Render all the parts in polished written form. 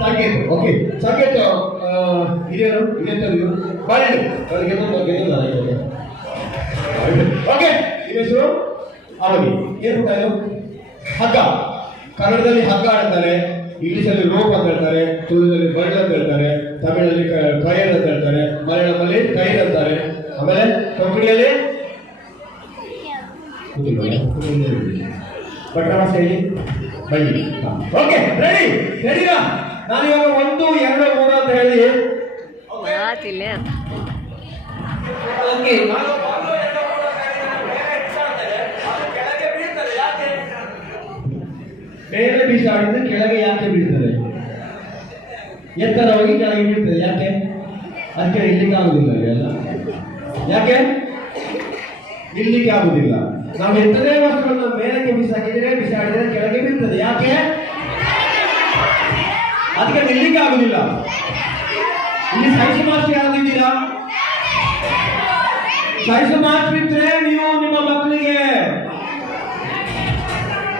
ಸಂಕೇತ. ಓಕೆ, ಸಂಕೇತ ಇದೇನು ಇದೆಂತದ್ದು? ಬಳ್ಳಿ. ಓಕೆ, ನಿಮ್ಮ ಹೆಸರು ಅವನಿ. ಏನು ಇದು? ಹಗ್ಗ. ಕನ್ನಡದಲ್ಲಿ ಹಗ್ಗ ಅಂತಾರೆ, ಇಂಗ್ಲಿಷಲ್ಲಿ ರೋಪ್ ಅಂತ ಹೇಳ್ತಾರೆ, ತುಳುದಲ್ಲಿ ಬರ್ಡ್ ಅಂತ ಹೇಳ್ತಾರೆ, ತಮಿಳಲ್ಲಿ ಕೈರ್ ಅಂತ ಹೇಳ್ತಾರೆ, ಮಲಯಾಳಮಲ್ಲಿ ಕೈರ್ ಅಂತಾರೆ, ಆಮೇಲೆ ಕೊಂಕಣಿಯಲ್ಲಿ ಭಟ್ರ ಭಾಷೆಯಲ್ಲಿ ಬಳ್ಳಿ. ಓಕೆ, ರೆಡಿ ರೆಡಿನಾ? ನಾನು ಇವಾಗ 1 2 3 ಅಂತ ಹೇಳಿ ಓಕೆ ಮೇಲೆ ಬೀಸಾಡಿದ್ರೆ ಕೆಳಗೆ ಯಾಕೆ ಬೀಳ್ತದೆ? ಎತ್ತರವಾಗಿ ಕೆಳಗೆ ಬೀಳ್ತದೆ ಯಾಕೆ? ಅದಕ್ಕೆ ಇಲ್ಲಿಗೆ ಆಗುದಿಲ್ಲ ಎಲ್ಲ. ಯಾಕೆ ಇಲ್ಲಿಗೆ ಆಗುದಿಲ್ಲ? ನಾವು ಎತ್ತನೇ ವಸ್ತುವನ್ನು ಮೇಲಕ್ಕೆ ಬಿಸಾಡಿದ್ರೆ ಕೆಳಗೆ ಬೀಳ್ತದೆ ಯಾಕೆ? ಅದಕ್ಕೆ ನಿಲ್ಲಿಕ್ಕೆ ಆಗುದಿಲ್ಲ. ಇಲ್ಲಿ ಸೈನ್ಸ್ ಮಾಸ್ಟರ್ ಯಾರಿದ್ದೀರಾ? ಸೈನ್ಸ್ ಮಾಸ್ಟರ್ ಇದ್ರೆ ನೀವು ನಿಮ್ಮ ಮಕ್ಕಳಿಗೆ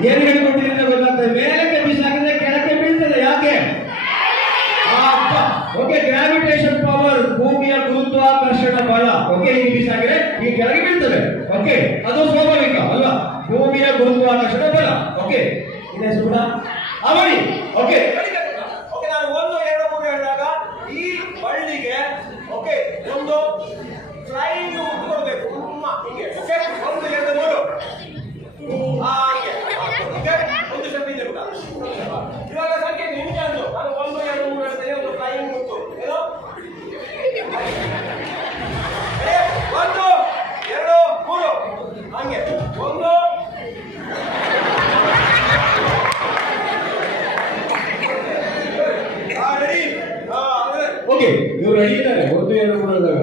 ಏನು ಹೇಳಿಕೊಟ್ಟಿರಿ ಅಂತ ಗೊತ್ತಾಗ್ತದೆ. ಮೇಲಕ್ಕೆ ಬಿಸಾಕಿದ್ರೆ ಕೆಳಕ್ಕೆ ಬೀಳ್ತದೆ ಯಾಕೆ? ಓಕೆ, ಗ್ರಾವಿಟೇಷನ್ ಪವರ್, ಭೂಮಿಯ ಗುರುತ್ವಾಕರ್ಷಣ ಬಲ. ಓಕೆ, ಈಗ ಬಿಸಾಕಿದ್ರೆ ಈಗ ಕೆಳಗೆ ಬೀಳ್ತದೆ. ಓಕೆ, ಅದು ಸ್ವಾಭಾವಿಕ ಅಲ್ವಾ? ಭೂಮಿಯ ಗುರುತ್ವಾಕರ್ಷಣ ಬಲ. ಓಕೆ, ಇದೆ ಸುಡ ಅವಳಿ. ಓಕೆ, ನಾನು 1 2 3 ಹೇಳಿದಾಗ ಈ ಬಳ್ಳಿಗೆ ಓಕೆ ಒಂದು ಫ್ಲೈಯಿಂಗ್ ಕೊಡಬೇಕು. ಹೀಗೆ ಓಕೆ, 1 2 3 ಒಂದು ಶಬ್ದ ಇದೆ ಕೂಡ. ಇವಾಗ ಸಂಖ್ಯೆ ನಿಮಗೆ ಅಂದು ನಾನು 1 2 3 ಹೇಳ್ತೇನೆ. ಒಂದು ಫ್ಲೈಯಿಂಗ್ ಮುತ್ತು ಏನು? 1 2 3 ಹಂಗೆ 1 ರೆಡಿ. ಓಕೆ, ಇವರು ರೆಡಿ ಇದ್ದಾರೆ. 1 2 3 ಹೇಳಿದಾಗ